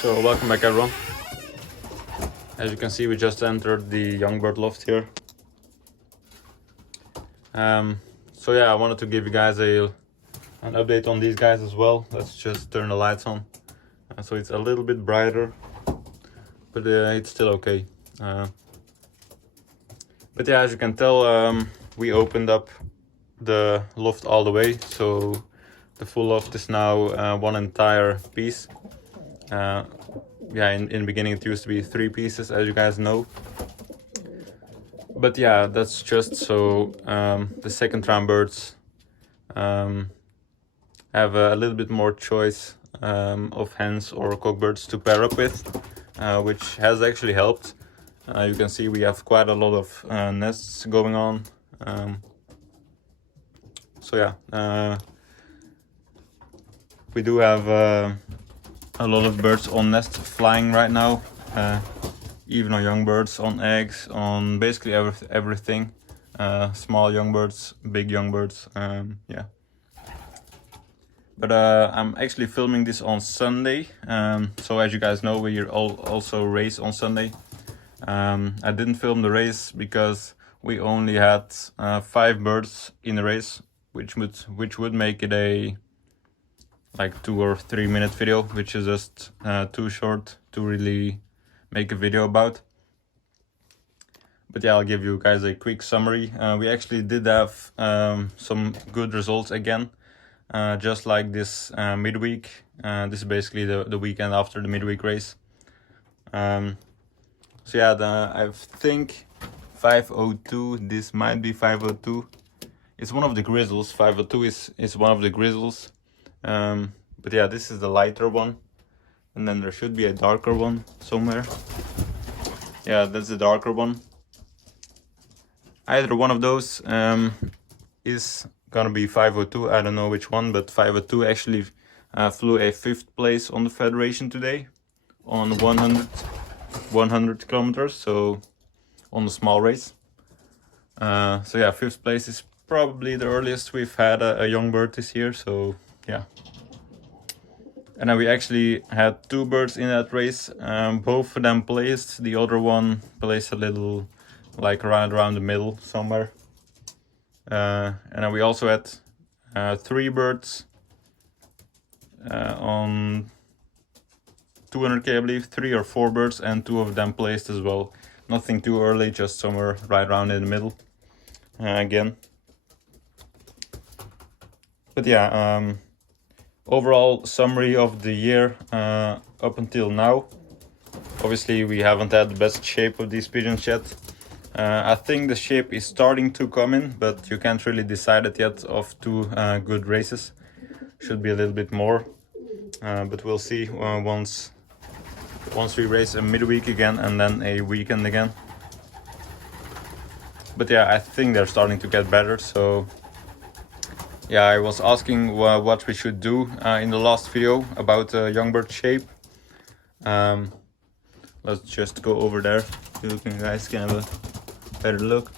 So welcome back everyone. As you can see, we just entered the young bird loft here. So yeah, I wanted to give you guys an update on these guys as well. Let's just turn the lights on. So it's a little bit brighter, but it's still okay. But yeah, as you can tell, we opened up the loft all the way, so the full loft is now one entire piece. Yeah, in the beginning it used to be 3 pieces, as you guys know. But yeah, that's just so the second round birds have a little bit more choice of hens or cockbirds to pair up with, which has actually helped. You can see we have quite a lot of nests going on. So yeah, we do have a lot of birds on nest flying right now, even on young birds, on eggs, on basically everything. Small young birds, big young birds, yeah. But I'm actually filming this on Sunday, so as you guys know, we also race on Sunday. I didn't film the race because we only had 5 birds in the race, which would make it a like 2 or 3 minute video, which is just too short to really make a video about. But yeah, I'll give you guys a quick summary. We actually did have some good results again, just like this midweek. This is basically the weekend after the midweek race. So yeah, I think 502, this might be 502. It's one of the grizzles. 502 is one of the grizzles. But yeah, this is the lighter one, and then there should be a darker one somewhere. Yeah, that's the darker one. Either one of those is gonna be 502. I don't know which one, but 502 actually flew a 5th place on the federation today on 100 kilometers, so on the small race. So yeah, 5th place is probably the earliest we've had a young bird this year, so yeah. And then we actually had 2 birds in that race. Both of them placed. The other one placed a little like around the middle somewhere. And then we also had 3 birds on 200k, I believe. 3 or 4 birds, and 2 of them placed as well. Nothing too early, just somewhere right around in the middle again. But yeah, overall summary of the year up until now. Obviously we haven't had the best shape of these pigeons yet. I think the shape is starting to come in, but you can't really decide it yet of 2 good races. Should be a little bit more, but we'll see once we race a midweek again and then a weekend again. But yeah, I think they're starting to get better. So yeah, I was asking what we should do in the last video about young bird shape. Let's just go over there so you guys can have a better look.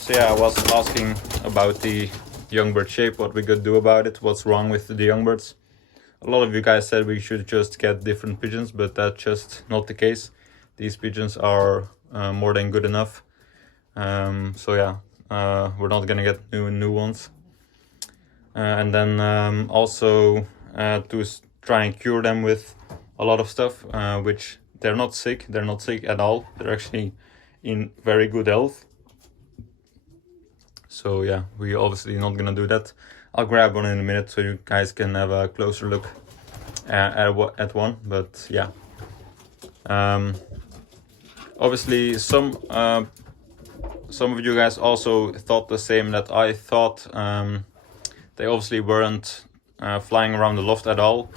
So yeah, I was asking about the young bird shape, what we could do about it, what's wrong with the young birds. A lot of you guys said we should just get different pigeons, but that's just not the case. These pigeons are more than good enough. So yeah, we're not gonna get new ones. And then also to try and cure them with a lot of stuff, which they're not sick at all. They're actually in very good health. So yeah, we obviously not gonna do that. I'll grab one in a minute so you guys can have a closer look at one. But yeah, obviously some of you guys also thought the same that I thought. They obviously weren't flying around the loft at all.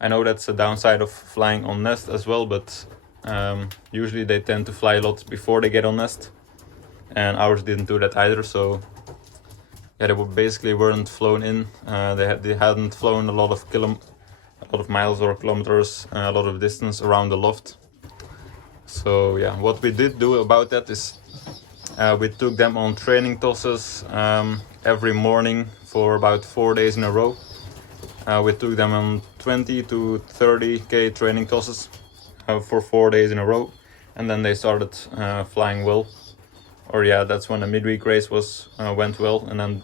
I know that's a downside of flying on nest as well, but usually they tend to fly a lot before they get on nest, and ours didn't do that either. So yeah, they basically weren't flown in. They hadn't flown a lot of miles or kilometers, a lot of distance around the loft. So yeah, what we did do about that is We took them on training tosses every morning for about 4 days in a row. We took them on 20 to 30k training tosses for 4 days in a row, and then they started flying well. Or yeah, that's when the midweek race went well, and then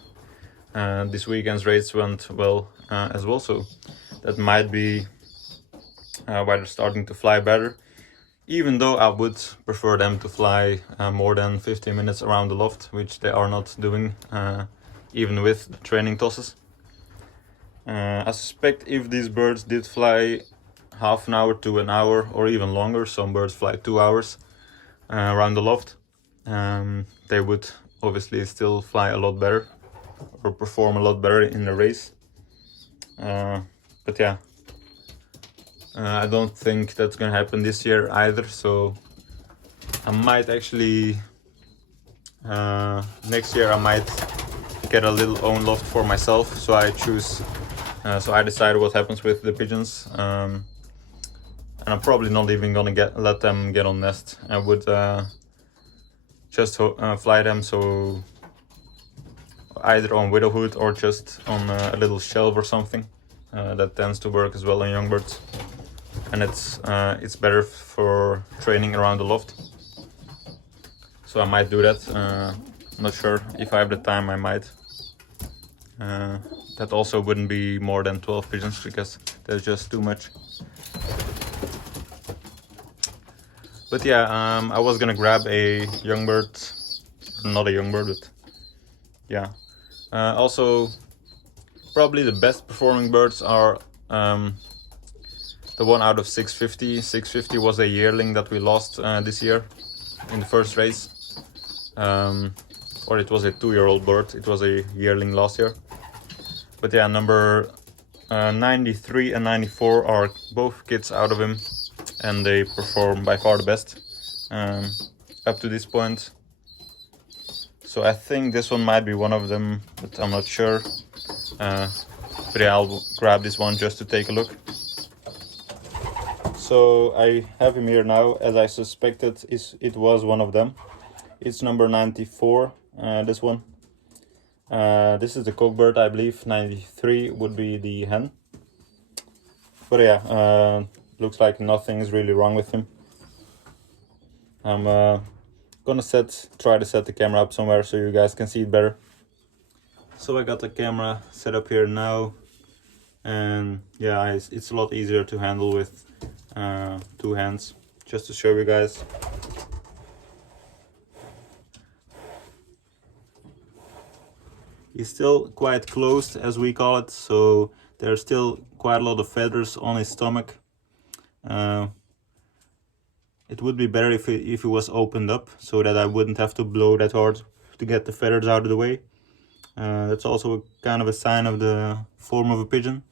this weekend's race went well as well. So that might be why they're starting to fly better. Even though I would prefer them to fly more than 15 minutes around the loft, which they are not doing, even with the training tosses. I suspect if these birds did fly half an hour to an hour or even longer, some birds fly 2 hours around the loft, they would obviously still fly a lot better or perform a lot better in the race. But yeah, I don't think that's gonna happen this year either, so I might actually next year I might get a little own loft for myself. So I decide what happens with the pigeons, and I'm probably not even gonna let them get on nest. I would just fly them, so either on widowhood or just on a little shelf or something. That tends to work as well on young birds, and it's better for training around the loft. So I might do that. Not sure if I have the time. I might. That also wouldn't be more than 12 pigeons because there's just too much. But yeah, I was gonna grab a young bird, not a young bird, but yeah. Also, probably the best performing birds are the one out of 650. 650 was a yearling that we lost this year in the first race. Or it was a 2-year-old bird. It was a yearling last year. But yeah, number 93 and 94 are both kids out of him, and they perform by far the best up to this point. So I think this one might be one of them, but I'm not sure. But yeah, I'll grab this one just to take a look. So I have him here now, as I suspected it was one of them. It's number 94, this one. This is the cock bird, I believe. 93 would be the hen. But yeah, looks like nothing is really wrong with him. I'm gonna try to set the camera up somewhere so you guys can see it better. So I got the camera set up here now, and yeah, it's a lot easier to handle with 2 hands. Just to show you guys. He's still quite closed, as we call it, so there's still quite a lot of feathers on his stomach. It would be better if it was opened up, so that I wouldn't have to blow that hard to get the feathers out of the way. That's also kind of a sign of the form of a pigeon.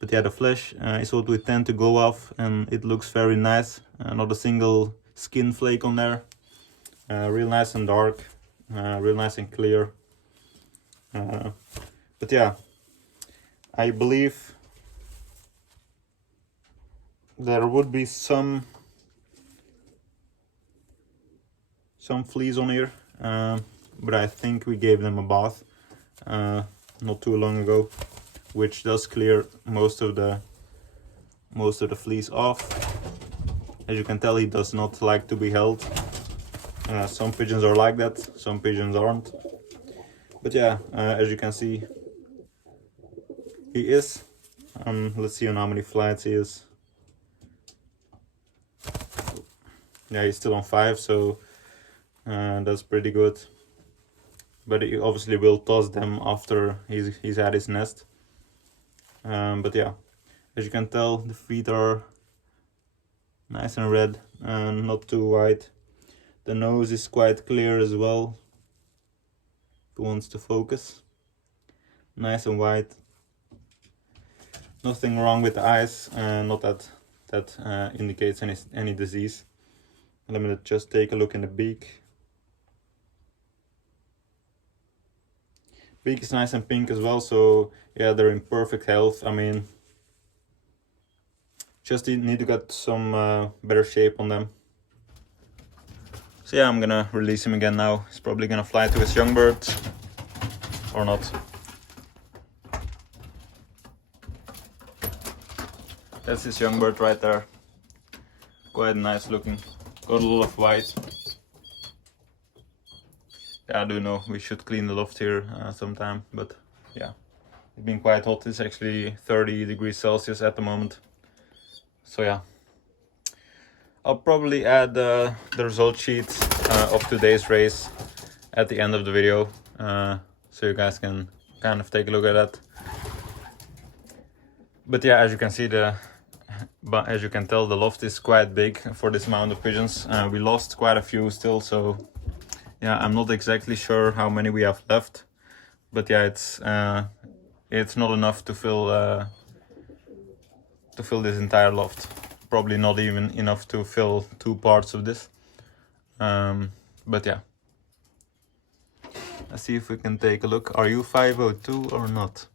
But yeah, the flesh is what we tend to go off, and it looks very nice. Not a single skin flake on there. Real nice and dark, real nice and clear. But yeah, I believe there would be some fleas on here, but I think we gave them a bath not too long ago, which does clear most of the fleas off. As you can tell, he does not like to be held. Some pigeons are like that, some pigeons aren't. But yeah, as you can see, he is. Let's see on how many flights he is. Yeah, he's still on 5, so that's pretty good. But he obviously will toss them after he's had his nest. But yeah, as you can tell, the feet are nice and red and not too white. The nose is quite clear as well. If it wants to focus, nice and white. Nothing wrong with the eyes, not that indicates any disease. Let me just take a look in the beak. Beak is nice and pink as well, so yeah, they're in perfect health. I mean, just need to get some better shape on them. So yeah, I'm gonna release him again now. He's probably gonna fly to his young bird, or not. That's his young bird right there. Quite nice looking. Got a lot of white. Yeah, I do know we should clean the loft here sometime, but yeah, it's been quite hot. It's actually 30 degrees Celsius at the moment. So yeah, I'll probably add the result sheet of today's race at the end of the video, so you guys can kind of take a look at that. But yeah, as you can see, as you can tell, the loft is quite big for this amount of pigeons. We lost quite a few still, so yeah, I'm not exactly sure how many we have left. But yeah, it's not enough to fill this entire loft. Probably not even enough to fill 2 parts of this. But yeah, let's see if we can take a look. Are you 502 or not?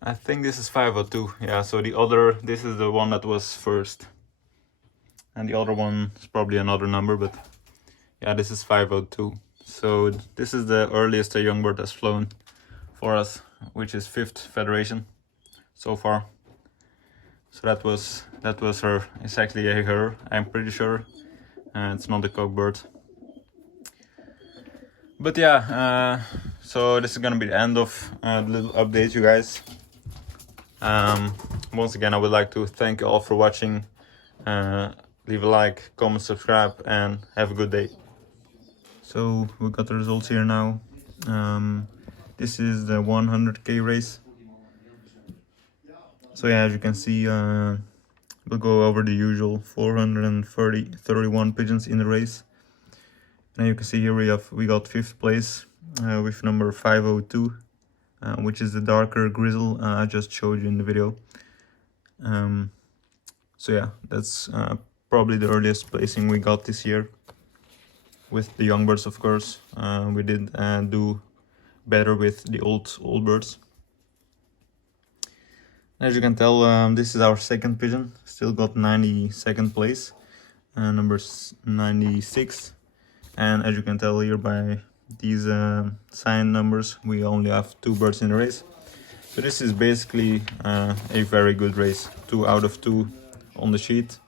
I think this is 502. Yeah, so this is the one that was first, and the other one is probably another number, but yeah, this is 502. So this is the earliest a young bird has flown for us, which is 5th Federation so far. So that was her. It's actually a her, I'm pretty sure. It's not a cock bird. But yeah, so this is gonna be the end of the little update, you guys. Once again, I would like to thank you all for watching. Leave a like, comment, subscribe, and have a good day. So we got the results here now. This is the 100k race. So yeah, as you can see, we'll go over the usual 431 pigeons in the race. And you can see here we got 5th place with number 502, which is the darker grizzle I just showed you in the video. So yeah, that's probably the earliest placing we got this year. With the young birds, of course, we did do better with the old birds. As you can tell, this is our 2nd pigeon. Still got 92nd place, number 96. And as you can tell here by these sign numbers, we only have 2 birds in the race. So this is basically a very good race. 2 out of 2 on the sheet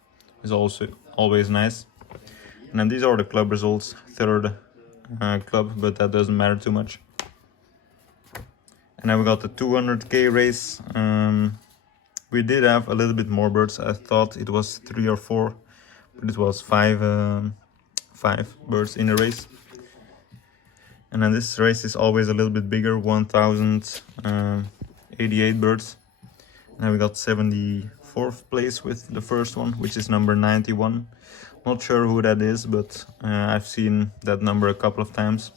is also always nice. And then these are the club results, 3rd club, but that doesn't matter too much. And then we got the 200k race. We did have a little bit more birds. I thought it was 3 or 4, but it was 5 birds in the race. And then this race is always a little bit bigger, 1088 birds. And then we got 74th place with the first one, which is number 91. Not sure who that is, but I've seen that number a couple of times.